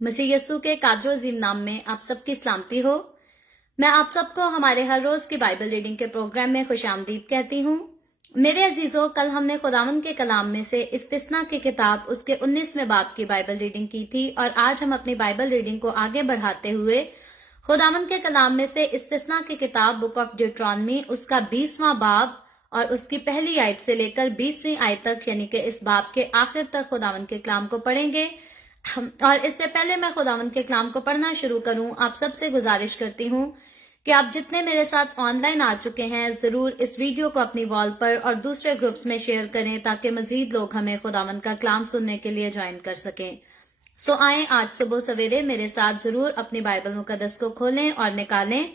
मसीह यस्सु के कादर अजीम नाम में आप सबकी सलामती हो। मैं आप सबको हमारे हर रोज की बाइबल रीडिंग के प्रोग्राम में खुशामदीद कहती हूँ। मेरे अजीजों, कल हमने खुदावंद के कलाम में से इस्तिस्ना की किताब उसके 19वें बाब की बाइबल रीडिंग की थी और आज हम अपनी बाइबल रीडिंग को आगे बढ़ाते हुए खुदावंद के कलाम में से इस्तिस्ना की किताब बुक ऑफ ड्यूटरॉनमी उसका 20वां बाब और उसकी पहली आयत से लेकर 20वीं आयत तक यानी कि इस बाब के आखिर तक खुदावंद के कलाम को पढ़ेंगे। और इससे पहले मैं खुदावंद के कलाम को पढ़ना शुरू करूं, आप सबसे गुजारिश करती हूं कि आप जितने मेरे साथ ऑनलाइन आ चुके हैं जरूर इस वीडियो को अपनी वॉल पर और दूसरे ग्रुप्स में शेयर करें ताकि मजीद लोग हमें खुदावंद का कलाम सुनने के लिए ज्वाइन कर सकें। सो आए आज सुबह सवेरे मेरे साथ जरूर अपनी बाइबल मुकद्दस को खोलें और निकालें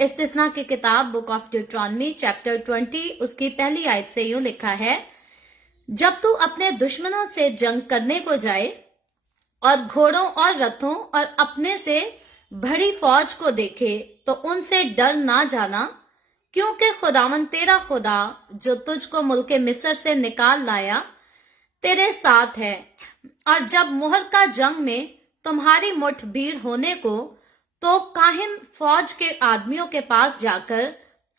इस्तिस्ना की किताब बुक ऑफ ड्यूटरॉनमी चैप्टर 20 उसकी पहली आयत से यूं लिखा है, जब तू अपने दुश्मनों से जंग करने को जाए और घोड़ों और रथों और अपने से बड़ी फौज को देखे तो उनसे डर ना जाना, क्योंकि खुदावन तेरा खुदा जो तुझको मुल्के मिस्र से निकाल लाया तेरे साथ है। और जब मुहर का जंग में तुम्हारी मुठभीड़ होने को तो काहिन फौज के आदमियों के पास जाकर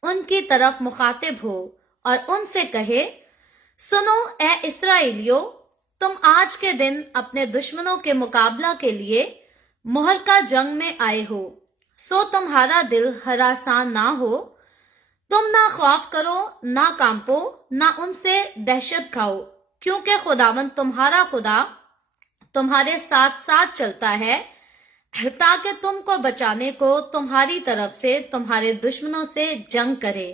उनकी तरफ मुखातिब हो और उनसे कहे, सुनो ए इस्राएलियों, तुम आज के दिन अपने दुश्मनों के मुकाबला के लिए मुहर का जंग में आए हो, सो तुम्हारा दिल हरासान ना हो। तुम ना खौफ करो ना कांपो ना उनसे दहशत खाओ, क्योंकि खुदावंद तुम्हारा खुदा तुम्हारे साथ साथ चलता है ताकि तुमको बचाने को तुम्हारी तरफ से तुम्हारे दुश्मनों से जंग करे।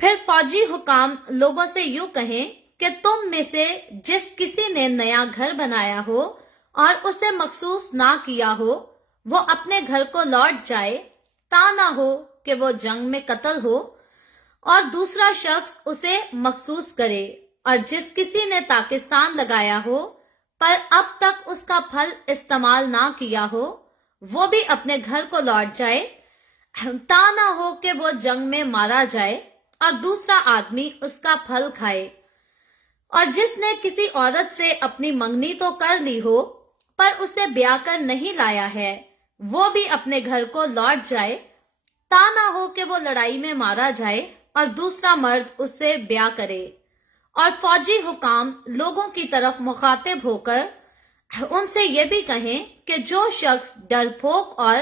फिर फौजी हुकाम लोगों से यूं कहें कि तुम में से जिस किसी ने नया घर बनाया हो और उसे मखसूस ना किया हो वो अपने घर को लौट जाए, ता ना हो कि वो जंग में कत्ल हो और दूसरा शख्स उसे मखसूस करे। और जिस किसी ने पाकिस्तान लगाया हो पर अब तक उसका फल इस्तेमाल ना किया हो वो भी अपने घर को लौट जाए, ता ना हो कि वो जंग में मारा जाए और दूसरा आदमी उसका फल खाए। और जिसने किसी औरत से अपनी मंगनी तो कर ली हो पर उसे ब्याह कर नहीं लाया है वो भी अपने घर को लौट जाए, ता ना हो कि वो लड़ाई में मारा जाए और दूसरा मर्द उससे ब्याह करे। और फौजी हुकाम लोगों की तरफ मुखातिब होकर उनसे ये भी कहें कि जो शख्स डरपोक और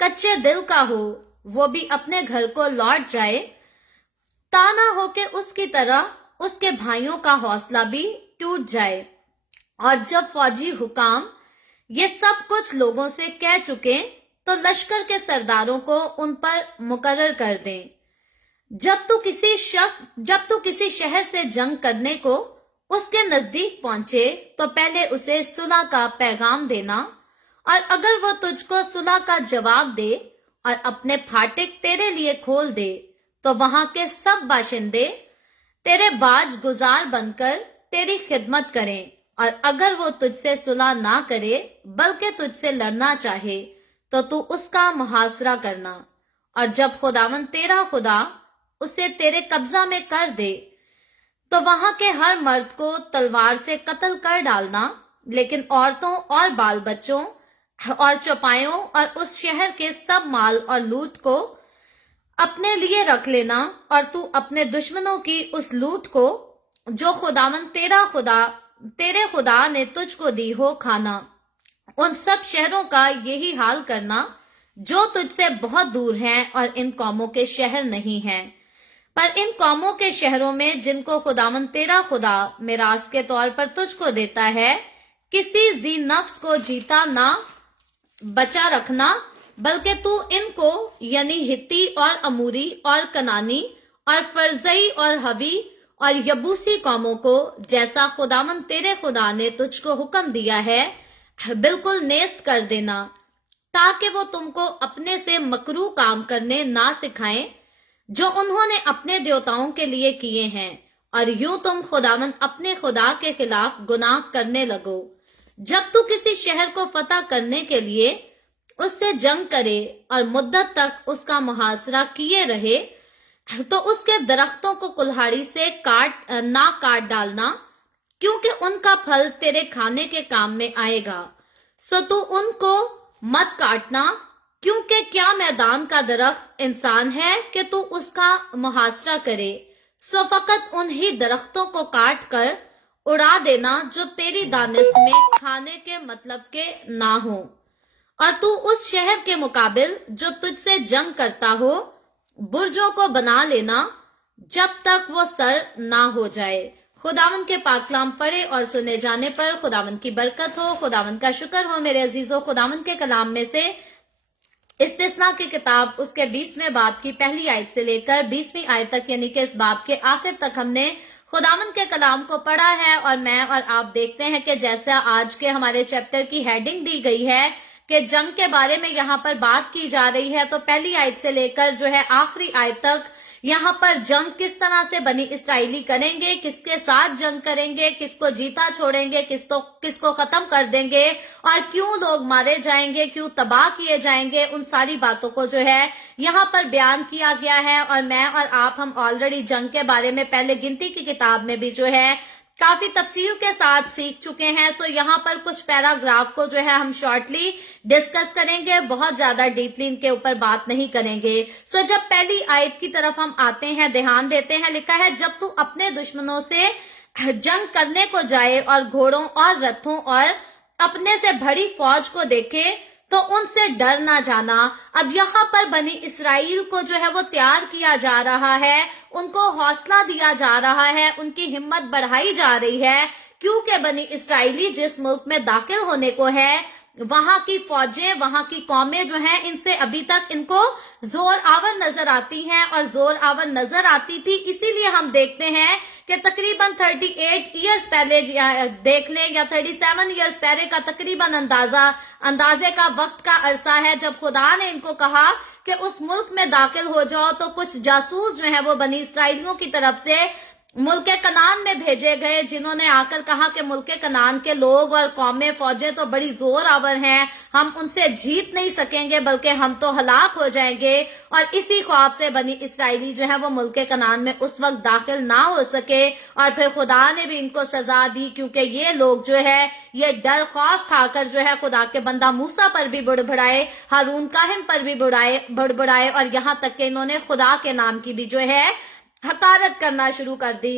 कच्चे दिल का हो वो भी अपने घर को लौट जाए, ता ना हो कि उसकी तरह उसके भाइयों का हौसला भी टूट जाए। और जब फौजी हुकाम ये सब कुछ लोगों से कह चुके तो लश्कर के सरदारों को उन पर मुकर्रर कर दें। जब तू किसी शहर से जंग करने को उसके नजदीक पहुंचे तो पहले उसे सुलह का पैगाम देना, और अगर वो तुझको सुलह का जवाब दे और अपने फाटक तेरे लिए खोल दे तो वहां के सब बाशिंदे तेरे बाज गुजार बनकर तेरी खिदमत करें। और अगर वो तुझसे सुलह ना करे बल्कि तुझसे लड़ना चाहे तो तू उसका मुहासरा करना। और जब खुदावन तेरा खुदा उसे तेरे कब्जा में कर दे तो वहां के हर मर्द को तलवार से कत्ल कर डालना, लेकिन औरतों और बाल बच्चों और चौपायों और उस शहर के सब माल और लूट को अपने लिए रख लेना। और तू अपने दुश्मनों की उस लूट को जो खुदावन तेरे खुदा ने तुझको दी हो खाना। उन सब शहरों का यही हाल करना जो तुझसे बहुत दूर हैं और इन कौमों के शहर नहीं हैं, पर इन कौमों के शहरों में जिनको खुदावन तेरा खुदा मिरास के तौर पर तुझको देता है, किसी जी नफ्स को जीता ना बचा रखना, बल्कि तू इनको यानी हित्ती और अमूरी और कनानी और फरजई और हवी और यबूसी कौमों को जैसा खुदावन तेरे खुदा ने तुझको हुक्म दिया है बिल्कुल नेस्त कर देना, ताकि वो तुमको अपने से मकरू काम करने ना सिखाएं जो उन्होंने अपने देवताओं के लिए किए हैं, और यूं तुम खुदावन अपने खुदा के खिलाफ गुनाह करने लगो। जब तू किसी शहर को फतह करने के लिए उससे जंग करे और मुद्दत तक उसका मुहासरा किए रहे तो उसके दरख्तों को कुल्हाड़ी से काट डालना, क्योंकि उनका फल तेरे खाने के काम में आएगा। सो तू उनको मत काटना, क्योंकि क्या मैदान का दरख्त इंसान है कि तू उसका मुहासरा करे। सो फकत उन ही दरख्तों को काट कर उड़ा देना जो तेरी दानिश में खाने के मतलब के ना हो, और तू उस शहर के मुकाबिल जो तुझसे जंग करता हो बुर्जों को बना लेना जब तक वो सर ना हो जाए। खुदावन के पाक कलाम पढ़े और सुने जाने पर खुदावन की बरकत हो। खुदावन का शुक्र हो मेरे अजीजों, खुदावन के कलाम में से इस्तिस्ना की किताब उसके 20वें बाब की पहली आयत से लेकर 20वीं आयत तक, यानी कि इस बाब के आखिर तक हमने खुदावन के कलाम को पढ़ा है। और मैं और आप देखते हैं कि जैसा आज के हमारे चैप्टर की हेडिंग दी गई है कि जंग के बारे में यहाँ पर बात की जा रही है, तो पहली आयत से लेकर जो है आखिरी आयत तक यहाँ पर जंग किस तरह से बनी इस्राएली करेंगे, किसके साथ जंग करेंगे, किसको जीता छोड़ेंगे, किसको खत्म कर देंगे, और क्यों लोग मारे जाएंगे, क्यों तबाह किए जाएंगे, उन सारी बातों को जो है यहाँ पर बयान किया गया है। और मैं और आप हम ऑलरेडी जंग के बारे में पहले गिनती की किताब में भी जो है काफी तफसील के साथ सीख चुके हैं। सो यहाँ पर कुछ पैराग्राफ को जो है हम शॉर्टली डिस्कस करेंगे, बहुत ज्यादा डीपली इनके ऊपर बात नहीं करेंगे। सो जब पहली आयत की तरफ हम आते हैं, ध्यान देते हैं, लिखा है जब तू अपने दुश्मनों से जंग करने को जाए और घोड़ों और रथों और अपने से भरी फौज को देखे तो उनसे डर ना जाना। अब यहाँ पर बनी इस्राएल को जो है वो तैयार किया जा रहा है, उनको हौसला दिया जा रहा है, उनकी हिम्मत बढ़ाई जा रही है, क्योंकि बनी इस्राएली जिस मुल्क में दाखिल होने को है वहां की फौजें, वहां की कौमें जो हैं इनसे अभी तक इनको जोर आवर नजर आती हैं और जोर आवर नजर आती थी। इसीलिए हम देखते हैं कि तकरीबन 38 इयर्स पहले देख लें या 37 इयर्स पहले का तकरीबन अंदाजे का वक्त का अरसा है जब खुदा ने इनको कहा कि उस मुल्क में दाखिल हो जाओ। तो कुछ जासूस जो है वो बनी इस्राएलियों की तरफ से मुल्क कनान में भेजे गए, जिन्होंने आकर कहा कि मुल्क कनान के लोग और कौमें फौजें तो बड़ी जोर आवर हैं, हम उनसे जीत नहीं सकेंगे बल्कि हम तो हलाक हो जाएंगे। और इसी ख्वाब से बनी इस्राएली जो है वो मुल्क कनान में उस वक्त दाखिल ना हो सके। और फिर खुदा ने भी इनको सजा दी, क्योंकि ये लोग जो है ये डर खौफ खाकर जो है खुदा के बंदा मूसा पर भी बुड़बुड़ाए, हारून काहिन पर भी बुड़बुड़ाए, और यहाँ तक कि इन्होंने खुदा के नाम की भी जो है हकारत करना शुरू कर दी।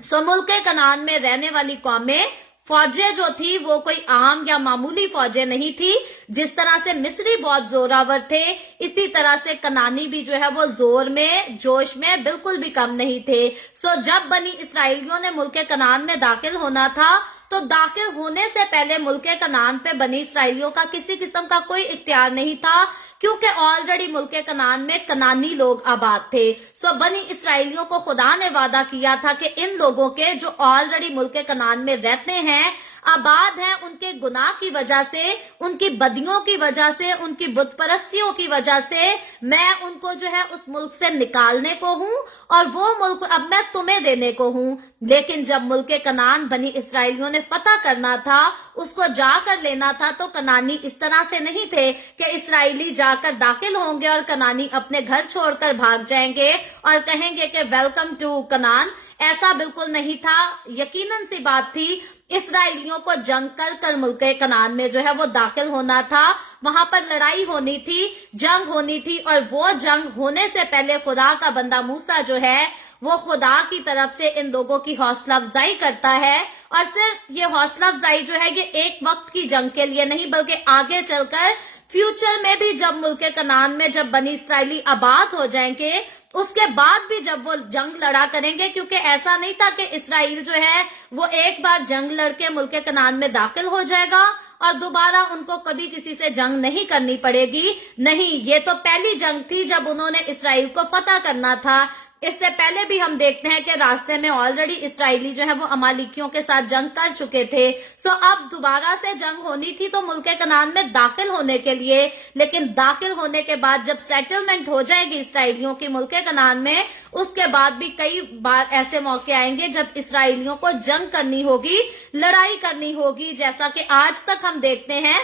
सो मुल्क कनान में रहने वाली कौमें फौजें जो थी वो कोई आम या मामूली फौजें नहीं थी। जिस तरह से मिस्री बहुत जोरावर थे, इसी तरह से कनानी भी जो है वो जोर में, जोश में बिल्कुल भी कम नहीं थे। सो जब बनी इस्राएलियों ने मुल्क कनान में दाखिल होना था तो दाखिल होने से पहले मुल्क कनान पे बनी इस्राएलियों का किसी किस्म का कोई इख्तियार नहीं था, क्योंकि ऑलरेडी मुल्क कनान में कनानी लोग आबाद थे। सो बनी इस्राएलियों को खुदा ने वादा किया था कि इन लोगों के जो ऑलरेडी मुल्क कनान में रहते हैं, आबाद हैं, उनके गुनाह की वजह से, उनकी बदियों की वजह से, उनकी बुत परस्तियों की वजह से मैं उनको जो है उस मुल्क से निकालने को हूं और वो मुल्क अब मैं तुम्हें देने को हूं। लेकिन जब मुल्क कनान बनी इस्राएलियों ने फतह करना था, उसको जाकर लेना था, तो कनानी इस तरह से नहीं थे कि इस्राएली जाकर दाखिल होंगे और कनानी अपने घर छोड़कर भाग जाएंगे और कहेंगे कि वेलकम टू कनान। ऐसा बिल्कुल नहीं था। यकीनन सी बात थी, इस्राएलियों को जंग कर मुल्क कनान में जो है वो दाखिल होना था, वहां पर लड़ाई होनी थी, जंग होनी थी। और वो जंग होने से पहले खुदा का बंदा मूसा जो है वो खुदा की तरफ से इन लोगों की हौसला अफजाई करता है। और सिर्फ ये हौसला अफजाई जो है ये एक वक्त की जंग के लिए नहीं, बल्कि आगे चलकर फ्यूचर में भी जब मुल्क कनान में जब बनी इस्राएली आबाद हो जाएंगे, उसके बाद भी जब वो जंग लड़ा करेंगे। क्योंकि ऐसा नहीं था कि इस्राएल जो है वो एक बार जंग लड़के मुल्क कनान में दाखिल हो जाएगा और दोबारा उनको कभी किसी से जंग नहीं करनी पड़ेगी। नहीं, ये तो पहली जंग थी जब उन्होंने इस्राएल को फतह करना था। इससे पहले भी हम देखते हैं कि रास्ते में ऑलरेडी इस्राएली जो है वो अमालिकियों के साथ जंग कर चुके थे। सो अब दोबारा से जंग होनी थी तो मुल्क कनान में दाखिल होने के लिए। लेकिन दाखिल होने के बाद जब सेटलमेंट हो जाएगी इस्राएलियों की मुल्क कनान में, उसके बाद भी कई बार ऐसे मौके आएंगे जब इस्राएलियों को जंग करनी होगी, लड़ाई करनी होगी। जैसा कि आज तक हम देखते हैं,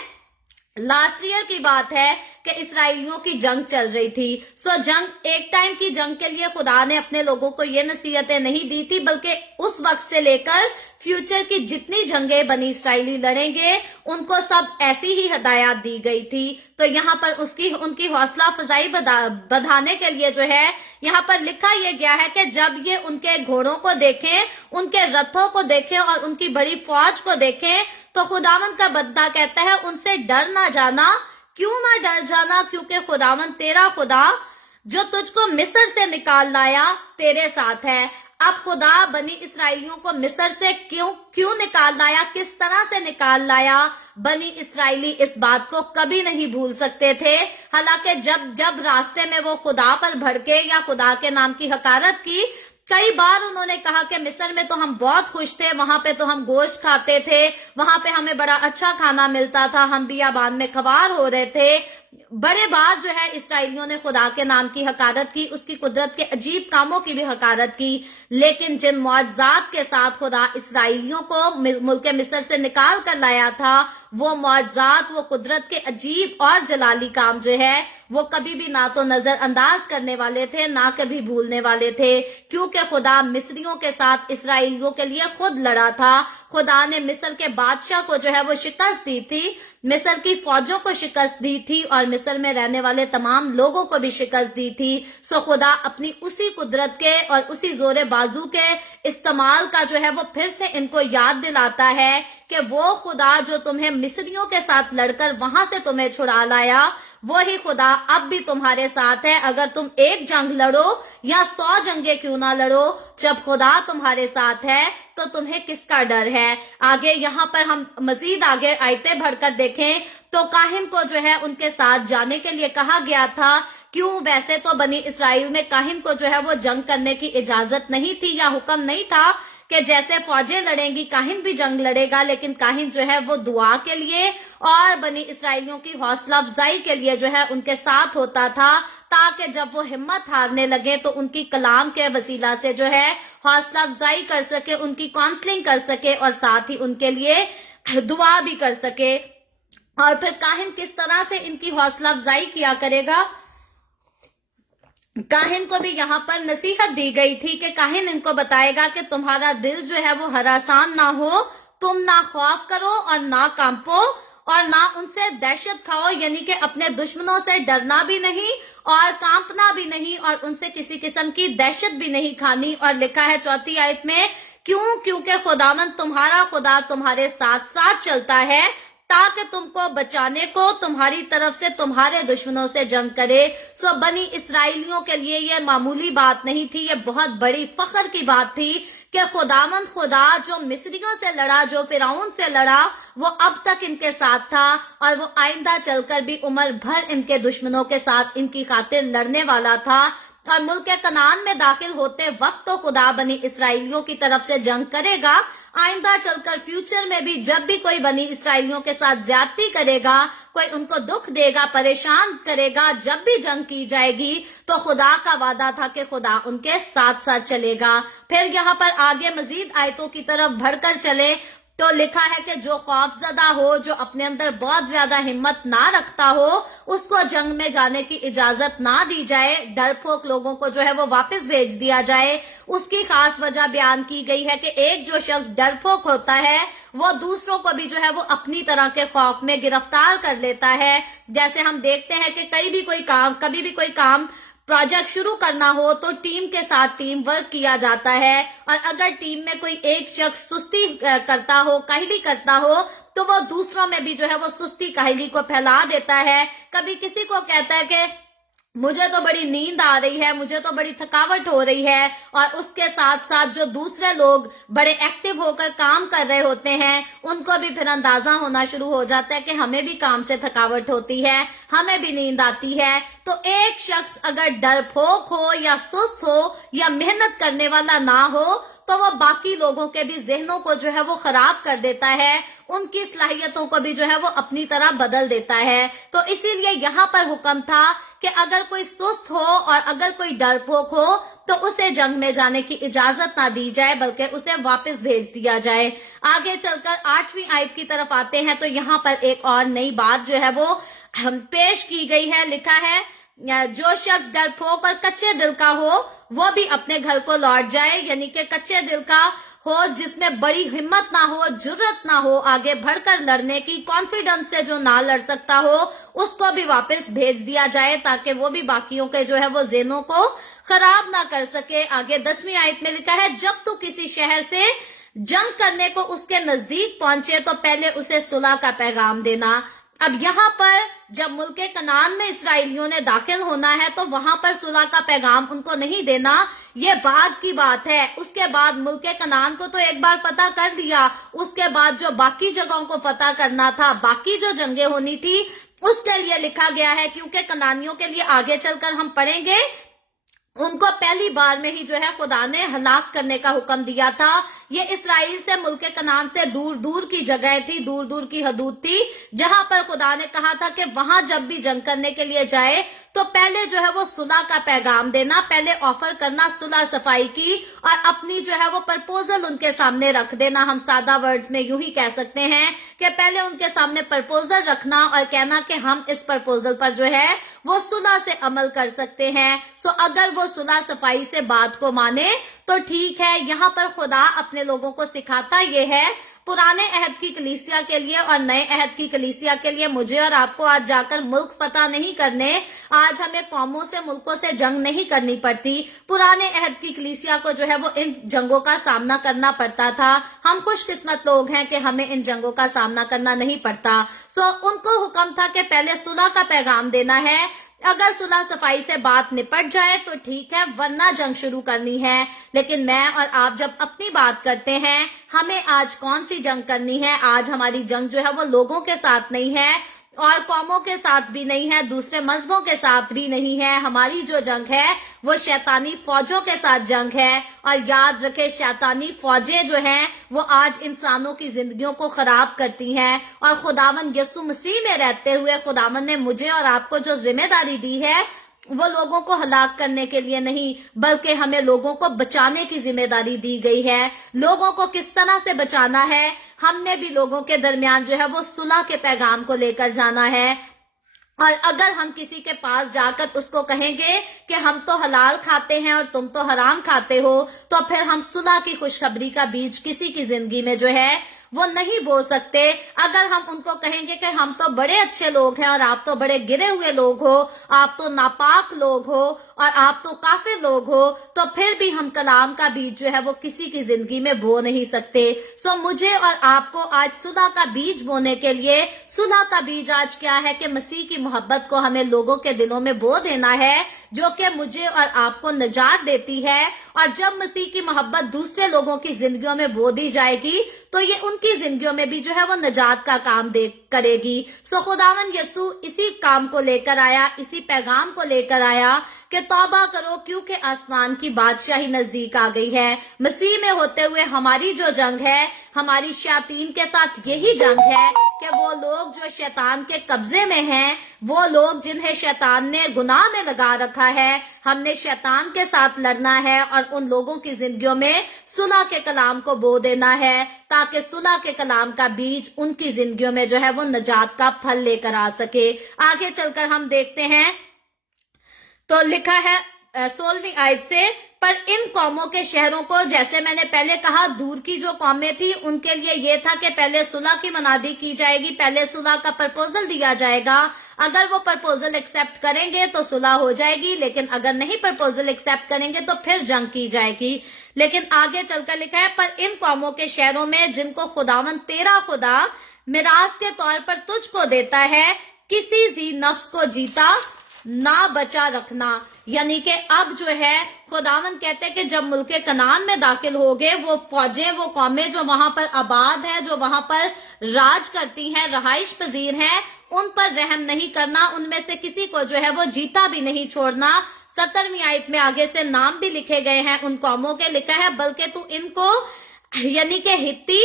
लास्ट ईयर की बात है कि इसराइलियों की जंग चल रही थी। जंग एक टाइम की जंग के लिए खुदा ने अपने लोगों को ये नसीहतें नहीं दी थी, बल्कि उस वक्त से लेकर फ्यूचर की जितनी जंगें बनी इसराइली लड़ेंगे उनको सब ऐसी ही हिदायत दी गई थी। तो यहाँ पर उनकी हौसला अफजाई बढ़ाने के लिए जो है यहाँ पर लिखा यह गया है कि जब ये उनके घोड़ों को देखें, उनके रथों को देखें और उनकी बड़ी फौज को देखें, तो खुदावन का बंदा कहता है उनसे डर ना जाना। क्यों ना डर जाना? क्योंकि खुदावन तेरा खुदा जो तुझको मिस्र से निकाल लाया तेरे साथ है। अब खुदा बनी इसराइलियों को मिस्र से क्यों निकाल लाया, किस तरह से निकाल लाया, बनी इसराइली इस बात को कभी नहीं भूल सकते थे। हालांकि जब रास्ते में वो खुदा पर भड़के या खुदा के नाम की हकारत की, कई बार उन्होंने कहा कि मिस्र में तो हम बहुत खुश थे, वहां पे तो हम गोश्त खाते थे, वहां पे हमें बड़ा अच्छा खाना मिलता था, हम बियाबान में खवार हो रहे थे। बड़े बार जो है इसराइलियों ने खुदा के नाम की हकारत की, उसकी कुदरत के अजीब कामों की भी हकारत की। लेकिन जिन मौजज़ात के साथ खुदा इसराइलियों को मुल्क मिस्र से निकाल कर लाया था, वो मौजज़ात, वो कुदरत के अजीब और जलाली काम जो है वो कभी भी ना तो नजरअंदाज करने वाले थे, ना कभी भूलने वाले थे। क्योंकि खुदा मिस्रियों के साथ इसराइलियों के लिए खुद लड़ा था। खुदा ने मिस्र के बादशाह को जो है वो शिकस्त दी थी, मिस्र की फौजों को शिकस्त दी थी और मिस्र में रहने वाले तमाम लोगों को भी शिकस्त दी थी। खुदा अपनी उसी कुदरत के और उसी जोरे बाजू के इस्तेमाल का जो है वो फिर से इनको याद दिलाता है कि वो खुदा जो तुम्हें मिस्रियों के साथ लड़कर वहां से तुम्हें छुड़ा लाया, वही खुदा अब भी तुम्हारे साथ है। अगर तुम एक जंग लड़ो या 100 जंगें क्यों ना लड़ो, जब खुदा तुम्हारे साथ है तो तुम्हें किसका डर है। आगे यहाँ पर हम मजीद आगे आयतें बढ़कर देखें तो काहिन को जो है उनके साथ जाने के लिए कहा गया था। क्यों? वैसे तो बनी इसराइल में काहिन को जो है वो जंग करने की इजाजत नहीं थी या हुक्म नहीं था कि जैसे फौजें लड़ेंगी काहिन भी जंग लड़ेगा, लेकिन काहिन जो है वो दुआ के लिए और बनी इसराइलियों की हौसला अफजाई के लिए जो है उनके साथ होता था, ताकि जब वो हिम्मत हारने लगे तो उनकी कलाम के वसीला से जो है हौसला अफजाई कर सके, उनकी काउंसलिंग कर सके और साथ ही उनके लिए दुआ भी कर सके। और फिर काहिन किस तरह से इनकी हौसला अफजाई किया करेगा, काहिन को भी यहाँ पर नसीहत दी गई थी कि काहिन इनको बताएगा कि तुम्हारा दिल जो है वो हरासान ना हो, तुम ना खौफ करो और ना कांपो और ना उनसे दहशत खाओ, यानी कि अपने दुश्मनों से डरना भी नहीं और कांपना भी नहीं और उनसे किसी किस्म की दहशत भी नहीं खानी। और लिखा है 4वीं आयत में, क्योंकि खुदावंद तुम्हारा खुदा तुम्हारे साथ साथ चलता है ताकि तुमको बचाने को तुम्हारी तरफ से तुम्हारे दुश्मनों से जंग करे। बनी इसराइलियों के लिए ये मामूली बात नहीं थी, ये बहुत बड़ी फख्र की बात थी कि खुदावंद खुदा जो मिस्रियों से लड़ा, जो फिरौन से लड़ा, वो अब तक इनके साथ था और वो आइंदा चलकर भी उम्र भर इनके दुश्मनों के साथ इनकी खातिर लड़ने वाला था। और मुल्क कनान में दाखिल होते वक्त तो खुदा बनी इसराइलियों की तरफ से जंग करेगा, आइंदा चलकर फ्यूचर में भी जब भी कोई बनी इसराइलियों के साथ ज्यादती करेगा, कोई उनको दुख देगा, परेशान करेगा, जब भी जंग की जाएगी तो खुदा का वादा था कि खुदा उनके साथ साथ चलेगा। फिर यहाँ पर आगे मजीद आयतों की तरफ बढ़कर चले तो लिखा है कि जो खौफजदा हो, जो अपने अंदर बहुत ज्यादा हिम्मत ना रखता हो, उसको जंग में जाने की इजाजत ना दी जाए, डरपोक लोगों को जो है वो वापस भेज दिया जाए। उसकी खास वजह बयान की गई है कि एक जो शख्स डरपोक होता है वो दूसरों को भी जो है वो अपनी तरह के खौफ में गिरफ्तार कर लेता है। जैसे हम देखते हैं कि कभी भी कोई काम प्रोजेक्ट शुरू करना हो तो टीम के साथ टीम वर्क किया जाता है, और अगर टीम में कोई एक शख्स सुस्ती करता हो, काहली करता हो, तो वो दूसरों में भी जो है वो सुस्ती काहली को फैला देता है। कभी किसी को कहता है कि मुझे तो बड़ी नींद आ रही है, मुझे तो बड़ी थकावट हो रही है, और उसके साथ साथ जो दूसरे लोग बड़े एक्टिव होकर काम कर रहे होते हैं उनको भी फिर अंदाजा होना शुरू हो जाता है कि हमें भी काम से थकावट होती है, हमें भी नींद आती है। तो एक शख्स अगर डरपोक हो या सुस्त हो या मेहनत करने वाला ना हो तो वो बाकी लोगों के भी जहनों को जो है वो खराब कर देता है, उनकी सलाहियतों को भी जो है वो अपनी तरह बदल देता है। तो इसीलिए यहाँ पर हुक्म था कि अगर कोई सुस्त हो और अगर कोई डरपोक हो तो उसे जंग में जाने की इजाजत ना दी जाए, बल्कि उसे वापस भेज दिया जाए। आगे चलकर 8वीं आयत की तरफ आते हैं तो यहाँ पर एक और नई बात जो है वो पेश की गई है। लिखा है जो शख्स डरपोक और कच्चे दिल का हो वो भी अपने घर को लौट जाए, यानी कि कच्चे दिल का हो, जिसमें बड़ी हिम्मत ना हो, जुर्रत ना हो आगे बढ़कर लड़ने की, कॉन्फिडेंस से जो ना लड़ सकता हो उसको भी वापस भेज दिया जाए ताकि वो भी बाकियों के जो है वो ज़हनों को खराब ना कर सके। आगे 10वीं आयत में लिखा है जब तू किसी शहर से जंग करने को उसके नजदीक पहुंचे तो पहले उसे सुलह का पैगाम देना। अब यहाँ पर जब मुल्के कनान में इसराइलियों ने दाखिल होना है तो वहां पर सुलह का पैगाम उनको नहीं देना, ये बाद की बात है। उसके बाद मुल्के कनान को तो एक बार फतह कर लिया, उसके बाद जो बाकी जगहों को फतह करना था, बाकी जो जंगें होनी थी उसके लिए लिखा गया है, क्योंकि कनानियों के लिए आगे चलकर हम पढ़ेंगे उनको पहली बार में ही जो है खुदा ने हलाक करने का हुक्म दिया था। ये इसराइल से मुल्के कनान से दूर दूर की जगह थी, दूर दूर की हदूद थी, जहां पर खुदा ने कहा था कि वहां जब भी जंग करने के लिए जाए तो पहले जो है वो सुलह का पैगाम देना, पहले ऑफर करना सुलह सफाई की और अपनी जो है वो प्रपोजल उनके सामने रख देना। हम सादा वर्ड्स में यूं ही कह सकते हैं कि पहले उनके सामने प्रपोजल रखना और कहना कि हम इस प्रपोजल पर जो है वो सुलह से अमल कर सकते हैं। सो अगर वो सुलह सफाई से बात को माने तो ठीक है। यहाँ पर खुदा अपने लोगों को सिखाता ये है, पुराने अहद की कलीसिया के लिए और नए अहद की कलीसिया के लिए मुझे और आपको आज जाकर मुल्क फतह नहीं करने, आज हमें कौमों से मुल्कों से जंग नहीं करनी पड़ती। पुराने अहद की कलीसिया को जो है वो इन जंगों का सामना करना पड़ता था। हम खुशकिस्मत लोग हैं कि हमें इन जंगों का सामना करना नहीं पड़ता। सो उनको हुक्म था कि पहले सुलह का पैगाम देना है, अगर सुलह सफाई से बात निपट जाए तो ठीक है, वरना जंग शुरू करनी है। लेकिन मैं और आप जब अपनी बात करते हैं, हमें आज कौन सी जंग करनी है? आज हमारी जंग जो है वो लोगों के साथ नहीं है और कौमों के साथ भी नहीं है, दूसरे मजहबों के साथ भी नहीं है। हमारी जो जंग है वो शैतानी फौजों के साथ जंग है। और याद रखे, शैतानी फौजें जो हैं वो आज इंसानों की जिंदगियों को खराब करती हैं। और खुदावन यीशु मसीह में रहते हुए खुदावन ने मुझे और आपको जो जिम्मेदारी दी है वो लोगों को हलाक करने के लिए नहीं, बल्कि हमें लोगों को बचाने की जिम्मेदारी दी गई है। लोगों को किस तरह से बचाना है? हमने भी लोगों के दरमियान जो है वो सुलह के पैगाम को लेकर जाना है। और अगर हम किसी के पास जाकर उसको कहेंगे कि हम तो हलाल खाते हैं और तुम तो हराम खाते हो, तो फिर हम सुलह की खुशखबरी का बीज किसी की जिंदगी में जो है वो नहीं बो सकते। अगर हम उनको कहेंगे कि हम तो बड़े अच्छे लोग हैं और आप तो बड़े गिरे हुए लोग हो, आप तो नापाक लोग हो और आप तो काफिर लोग हो, तो फिर भी हम कलाम का बीज जो है वो किसी की जिंदगी में बो नहीं सकते। सो मुझे और आपको आज सुलह का बीज बोने के लिए, सुलह का बीज आज क्या है कि मसीह की मोहब्बत को हमें लोगों के दिलों में बो देना है, जो कि मुझे और आपको निजात देती है। और जब मसीह की मोहब्बत दूसरे लोगों की जिंदगियों में बो दी जाएगी तो ये उनकी जिंदगियों में भी जो है वो निजात का काम करेगी। सो खुदावन यीशु इसी काम को लेकर आया, इसी पैगाम को लेकर आया कि तौबा करो क्योंकि आसमान की बादशाही नजदीक आ गई है। मसीह में होते हुए हमारी जो जंग है, हमारी शैतान के साथ यही जंग है कि वो लोग जो शैतान के कब्जे में हैं, वो लोग जिन्हें शैतान ने गुनाह में लगा रखा है, हमने शैतान के साथ लड़ना है और उन लोगों की जिंदगियों में सुलह के कलाम को बो देना है, ताकि सुलह के कलाम का बीज उनकी जिंदगियों में जो है वो निजात का फल लेकर आ सके। आगे चलकर हम देखते हैं तो लिखा है 16वीं आयत से, पर इन कौमों के शहरों को, जैसे मैंने पहले कहा, दूर की जो कौमें थी उनके लिए ये था कि पहले सुलह की मनादी की जाएगी, पहले सुलह का प्रपोजल दिया जाएगा। अगर वो प्रपोजल एक्सेप्ट करेंगे तो सुलह हो जाएगी, लेकिन अगर नहीं प्रपोजल एक्सेप्ट करेंगे तो फिर जंग की जाएगी। लेकिन आगे चलकर लिखा है, पर इन कौमों के शहरों में जिनको खुदावन तेरा खुदा मिरास के तौर पर तुझको देता है, किसी जी नफ्स को जीता ना बचा रखना। यानी कि अब जो है खुदावन कहते हैं कि जब मुल्के कनान में दाखिल हो गए, वो फौजें, वो कौमें जो वहां पर आबाद है, जो वहां पर राज करती हैं, रहाइश पजीर हैं, उन पर रहम नहीं करना, उनमें से किसी को जो है वो जीता भी नहीं छोड़ना। 17वीं आयत में आगे से नाम भी लिखे गए हैं उन कौमों के, लिखा है बल्कि तू इनको यानी कि हित्ती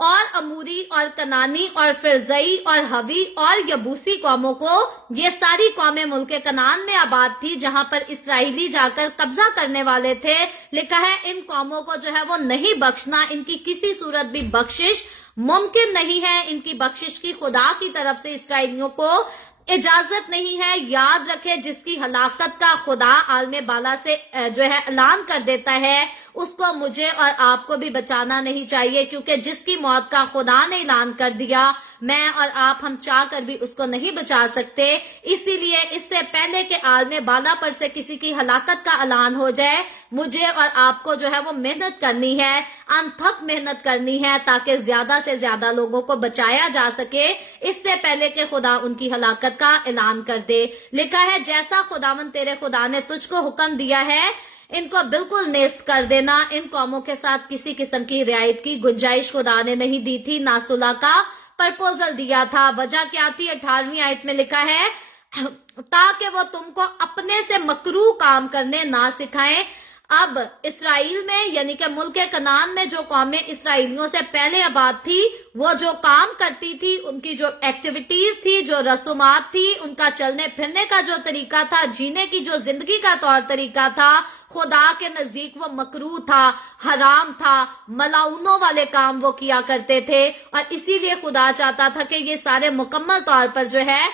और अमूरी और कनानी और फिरजई और हवी और यबूसी कौमों को, ये सारी कौमें मुल्के कनान में आबाद थी जहां पर इसराइली जाकर कब्जा करने वाले थे। लिखा है इन कौमों को जो है वो नहीं बख्शना, इनकी किसी सूरत भी बख्शिश मुमकिन नहीं है। इनकी बख्शिश की खुदा की तरफ से इसराइलियों को इजाजत नहीं है। याद रखे, जिसकी हलाकत का खुदा आलम बाला से जो है ऐलान कर देता है, उसको मुझे और आपको भी बचाना नहीं चाहिए, क्योंकि जिसकी मौत का खुदा ने ऐलान कर दिया, मैं और आप हम चाह कर भी उसको नहीं बचा सकते। इसीलिए इससे पहले कि आलम बाला पर से किसी की हलाकत का ऐलान हो जाए, मुझे और आपको जो है वो मेहनत करनी है, अनथक मेहनत करनी है, ताकि ज्यादा से ज्यादा लोगों को बचाया जा सके, इससे पहले कि खुदा उनकी हलाकत का ऐलान कर दे। लिखा है, जैसा खुदावन तेरे खुदा ने तुझको हुक्म दिया है, इनको बिल्कुल नेस्त कर देना। इन कौमों के साथ किसी किस्म की रियायत की गुंजाइश खुदा ने नहीं दी थी, ना सुलह का प्रपोजल दिया था। वजह क्या थी? 18वीं आयत में लिखा है, ताकि वो तुमको अपने से मकरू काम करने ना सिखाएं। अब इसराइल में यानी कि मुल्क कनान में जो कौमें इसराइलियों से पहले आबाद थी, वो जो काम करती थी, उनकी जो एक्टिविटीज थी, जो रसूमात थी, उनका चलने फिरने का जो तरीका था, जीने की जो जिंदगी का तौर तरीका था, खुदा के नजदीक वो मकरू था, हराम था, मलाउनों वाले काम वो किया करते थे। और इसीलिए खुदा चाहता था कि ये सारे मुकम्मल तौर पर जो है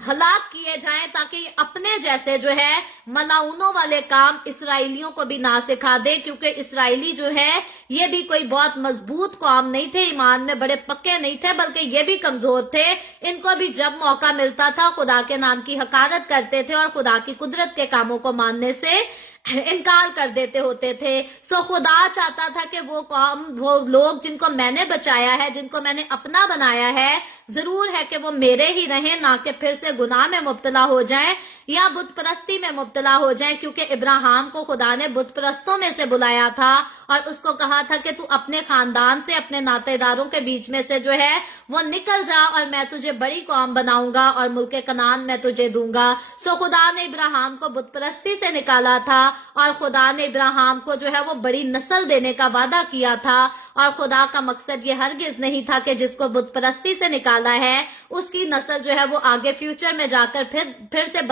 हलाक किए जाएं, ताकि अपने जैसे जो है मलाउनों वाले काम इसराइलियों को भी ना सिखा दे, क्योंकि इसराइली जो है ये भी कोई बहुत मजबूत कौम नहीं थे, ईमान में बड़े पक्के नहीं थे, बल्कि ये भी कमजोर थे। इनको भी जब मौका मिलता था खुदा के नाम की हकारत करते थे और खुदा की कुदरत के कामों को मानने से इनकार कर देते होते थे। सो खुदा चाहता था कि वो कौम, वो लोग जिनको मैंने बचाया है, जिनको मैंने अपना बनाया है, जरूर है कि वो मेरे ही रहें, ना कि फिर से गुनाह में मुब्तला हो जाएं या बुत परस्ती में मुब्तला हो जाएं। क्योंकि इब्राहिम को खुदा ने बुत परस्तों में से बुलाया था और उसको कहा था कि तू अपने खानदान से, अपने नातेदारों के बीच में से जो है वो निकल जा, और मैं तुझे बड़ी कौम बनाऊंगा और मुल्क कनान मैं तुझे दूंगा। सो खुदा ने इब्राहिम को बुत परस्ती से निकाला था और खुदा ने इब्राहिम को जो है वो बड़ी नस्ल देने का वादा किया था। और खुदा का मकसद ये हरगिज नहीं था कि जिसको बुत परस्ती से निकाला है उसकी नस्ल जो है वो आगे फ्यूचर में जाकर फिर से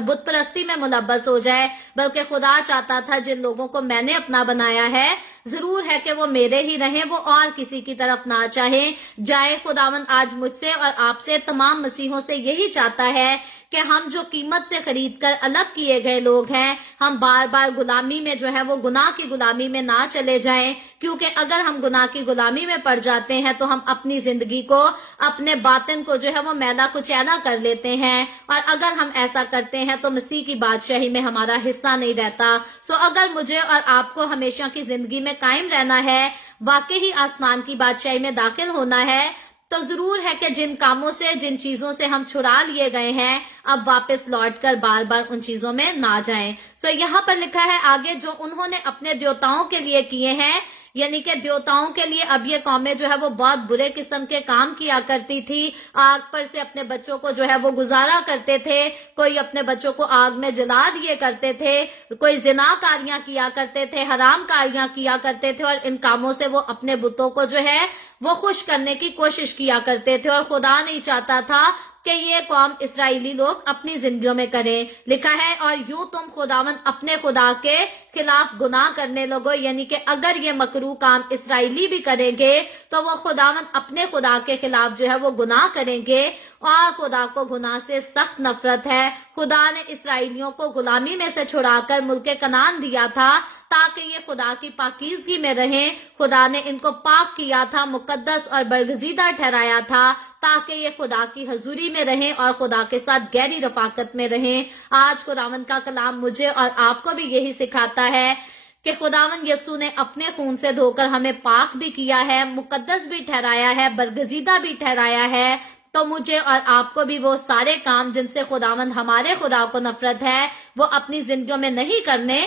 बुत परस्ती में मुलब्बस हो जाए, बल्कि खुदा चाहता था जिन लोगों को मैंने अपना बनाया है, जरूर है कि वो मेरे ही रहें, वो और किसी की तरफ ना चाहें जाए। खुदावन आज मुझसे और आपसे, तमाम मसीहों से यही चाहता है कि हम जो कीमत से खरीद कर अलग किए गए लोग हैं, हम बार बार गुलामी में जो है वो गुनाह की गुलामी में ना चले जाएं, क्योंकि अगर हम गुनाह की गुलामी में पड़ जाते हैं तो हम अपनी जिंदगी को, अपने बातिन को जो है वो मैला कुचैला कर लेते हैं। और अगर हम ऐसा करते हैं तो मसीह की बादशाही में हमारा हिस्सा नहीं रहता। सो अगर मुझे और आपको हमेशा की जिंदगी में कायम रहना है, वाकई ही आसमान की बादशाही में दाखिल होना है, तो जरूर है कि जिन कामों से, जिन चीजों से हम छुड़ा लिए गए हैं, अब वापस लौटकर बार बार उन चीजों में ना जाएं। सो यहाँ पर लिखा है आगे, जो उन्होंने अपने देवताओं के लिए किए हैं, यानी कि देवताओं के लिए अब ये कौमें जो है वो बहुत बुरे किस्म के काम किया करती थी। आग पर से अपने बच्चों को जो है वो गुजारा करते थे, कोई अपने बच्चों को आग में जला दिए करते थे, कोई जिनाकारियां किया करते थे, हराम कारियां किया करते थे, और इन कामों से वो अपने बुतों को जो है वो खुश करने की कोशिश किया करते थे। और खुदा नहीं चाहता था कि ये कौम इसराइली लोग अपनी जिंदगियों में करें। लिखा है, और यूं तुम खुदावन अपने खुदा के खिलाफ गुनाह करने लगो, यानी कि अगर ये मकरू काम इसराइली भी करेंगे तो वो खुदावन अपने खुदा के खिलाफ जो है वो गुनाह करेंगे, और खुदा को गुनाह से सख्त नफरत है। खुदा ने इसराइलियों को गुलामी में से छुड़ाकर मुल्क कनान दिया था ताकि ये खुदा की पाकीज़गी में रहें। खुदा ने इनको पाक किया था, मुकद्दस और बरगजीदा ठहराया था, ताकि ये खुदा की हजूरी में रहें और खुदा के साथ गहरी रफाकत में रहें। आज खुदावन का कलाम मुझे और आपको भी यही सिखाता है कि खुदावन यसू ने अपने खून से धोकर हमें पाक भी किया है, मुकद्दस भी ठहराया है, बरगजीदा भी ठहराया है। तो मुझे और आपको भी वो सारे काम जिनसे खुदावन हमारे खुदा को नफरत है, वो अपनी जिंदगियों में नहीं करने,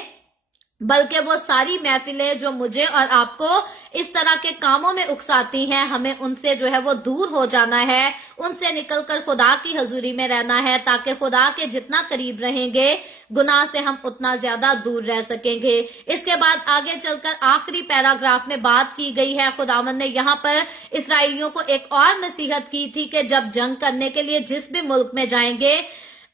बल्कि वो सारी महफिलें जो मुझे और आपको इस तरह के कामों में उकसाती हैं, हमें उनसे जो है वो दूर हो जाना है, उनसे निकलकर खुदा की हजूरी में रहना है, ताकि खुदा के जितना करीब रहेंगे, गुनाह से हम उतना ज्यादा दूर रह सकेंगे। इसके बाद आगे चलकर आखिरी पैराग्राफ में बात की गई है, खुदावन ने यहाँ पर इसराइलियों को एक और नसीहत की थी कि जब जंग करने के लिए जिस भी मुल्क में जाएंगे,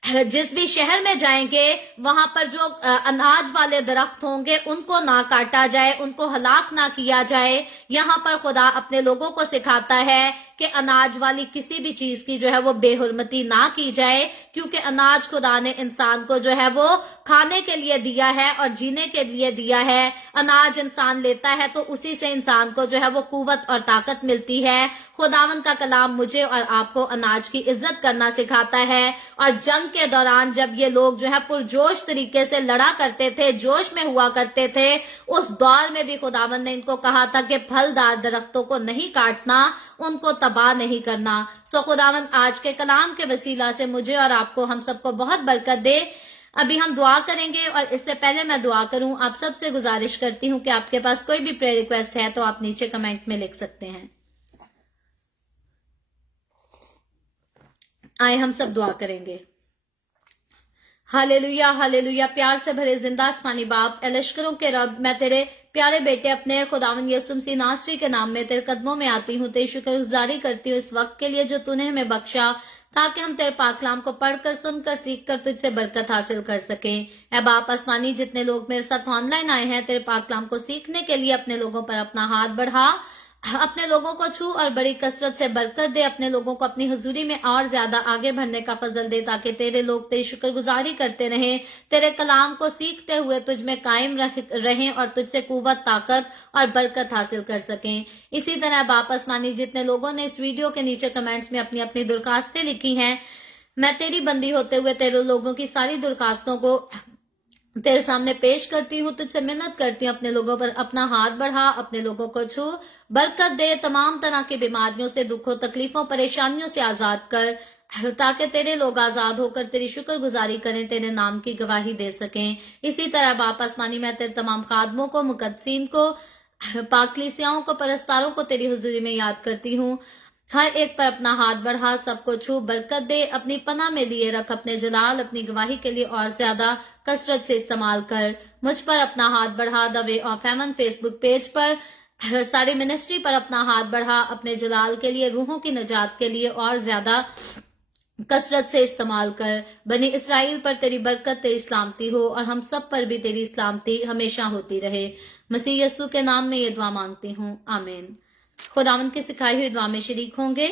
जिस भी शहर में जाएंगे, वहां पर जो अनाज वाले दरख्त होंगे उनको ना काटा जाए, उनको हलाक ना किया जाए। यहाँ पर खुदा अपने लोगों को सिखाता है कि अनाज वाली किसी भी चीज की जो है वो बेहुरमती ना की जाए, क्योंकि अनाज खुदा ने इंसान को जो है वो खाने के लिए दिया है और जीने के लिए दिया है। अनाज इंसान लेता है तो उसी से इंसान को जो है वो कुव्वत और ताकत मिलती है। खुदावंद का कलाम मुझे और आपको अनाज की इज्जत करना सिखाता है। और जंग के दौरान जब ये लोग जो है पुरजोश तरीके से लड़ा करते थे, जोश में हुआ करते थे, उस दौर में भी खुदावंद ने इनको कहा था कि फलदार दरख्तों को नहीं काटना, उनको तबाह नहीं करना। सो खुदावंद आज के कलाम के वसीला से मुझे और आपको, हम सबको बहुत बरकत दे। अभी हम दुआ करेंगे और इससे पहले मैं दुआ करूं, आप सबसे गुजारिश करती हूं कि आपके पास कोई भी प्रेयर रिक्वेस्ट है तो आप नीचे कमेंट में लिख सकते हैं। आए हम सब दुआ करेंगे। Hallelujah hallelujah. प्यार से भरे जिंदा आसमानी बाप, ए लश्करों के रब, मैं तेरे प्यारे बेटे अपने खुदावंद यीशु मसीह नासरी के नाम में तेरे कदमों में आती हूँ, तेरी शुक्रगुजारी करती हूँ इस वक्त के लिए जो तूने हमें बख्शा, ताकि हम तेरे पाक कलाम को पढ़कर, सुनकर, सीखकर तुझसे बरकत हासिल कर सकें। ए बाप आसमानी, जितने लोग मेरे साथ ऑनलाइन आए हैं तेरे पाक कलाम को सीखने के लिए, अपने लोगों पर अपना हाथ बढ़ा, अपने लोगों को छू और बड़ी कसरत से बरकत दे, अपने लोगों को अपनी हुजूरी में और ज्यादा आगे बढ़ने का फजल दे, ताकि तेरे लोग तेरी शुक्रगुजारी करते रहें, तेरे कलाम को सीखते हुए तुझ में कायम रहें और तुझसे कुव्वत, ताकत और बरकत हासिल कर सकें। इसी तरह बाप आसमानी, जितने लोगों ने इस वीडियो के नीचे कमेंट्स में अपनी अपनी दरखास्तें लिखी हैं, मैं तेरी बंदी होते हुए तेरे लोगों की सारी दरखास्तों को तेरे सामने पेश करती हूँ, तुझसे मिन्नत करती हूँ, अपने लोगों पर अपना हाथ बढ़ा, अपने लोगों को छू, बरकत दे, तमाम तरह की बीमारियों से, दुखों, तकलीफों, परेशानियों से आजाद कर, ताकि तेरे लोग आजाद होकर तेरी शुक्रगुजारी करें, तेरे नाम की गवाही दे सकें। इसी तरह बाप आसमानी, मैं तेरे तमाम खादमों को, मुकद्दसीन को, पाकलीसियाओं को, परस्तारों को तेरी हुजूरी में याद करती हूँ। हर एक पर अपना हाथ बढ़ा, सबको छू, बरकत दे, अपनी पनाह में लिए रख, अपने जलाल, अपनी गवाही के लिए और ज्यादा कसरत से इस्तेमाल कर। मुझ पर अपना हाथ बढ़ा, the way of haven Facebook page पर, सारी मिनिस्ट्री पर अपना हाथ बढ़ा, अपने जलाल के लिए, रूहों की नजात के लिए और ज्यादा कसरत से इस्तेमाल कर। बनी इसराइल पर तेरी बरकत, तेरी सलामती हो और हम सब पर भी तेरी सलामती हमेशा होती रहे। मसीह यस्सु के नाम में ये दुआ मांगती हूँ, आमीन। खुदावंद की सिखाई हुई दुआ में शरीक होंगे।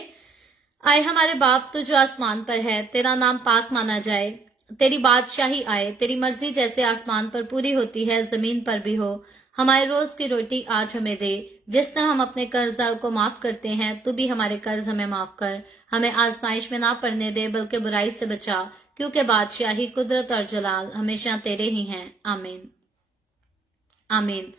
आए हमारे बाप, तू जो आसमान पर है, तेरा नाम पाक माना जाए, तेरी बादशाही आए, तेरी मर्जी जैसे आसमान पर पूरी होती है जमीन पर भी हो। हमारे रोज की रोटी आज हमें दे, जिस तरह हम अपने कर्जदार को माफ करते हैं, तू भी हमारे कर्ज हमें माफ कर। हमें आजमाइश में ना पड़ने दे, बल्कि बुराई से बचा, क्योंकि बादशाही, कुदरत और जलाल हमेशा तेरे ही हैं, आमीन आमीन।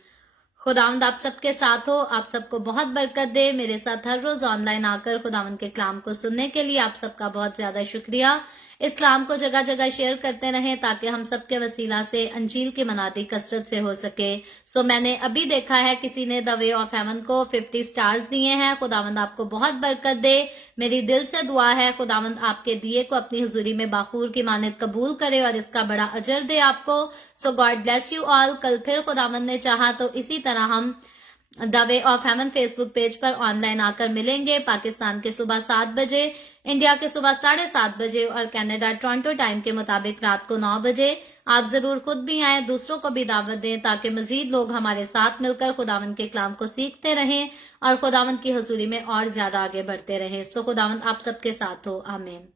खुदावंद आप सबके साथ हो, आप सबको बहुत बरकत दे। मेरे साथ हर रोज ऑनलाइन आकर खुदावंद के कलाम को सुनने के लिए आप सबका बहुत ज्यादा शुक्रिया। इस कलाम को जगह जगह शेयर करते रहें, ताकि हम सबके वसीला से अंजील की मनादी कसरत से हो सके। सो मैंने अभी देखा है किसी ने द वे ऑफ हेवन को 50 स्टार्स दिए हैं। खुदावंद आपको बहुत बरकत दे। मेरी दिल से दुआ है खुदावंद आपके दिए को अपनी हुजूरी में बाखूर की मानद कबूल करे और इसका बड़ा अजर दे आपको। सो गॉड ब्लेस यू ऑल। कल फिर खुदावंद ने चाहा तो इसी तरह हम the way of haven Facebook page पर ऑनलाइन आकर मिलेंगे। पाकिस्तान के सुबह 7 बजे, इंडिया के सुबह 7:30 बजे और कनाडा टोरंटो टाइम के मुताबिक रात को 9 बजे। आप जरूर खुद भी आए, दूसरों को भी दावत दें, ताकि मजीद लोग हमारे साथ मिलकर खुदावंद के कलाम को सीखते रहें और खुदावंद की हजूरी में और ज्यादा आगे बढ़ते रहें। सो खुदावंद आप सबके साथ हो, आमीन।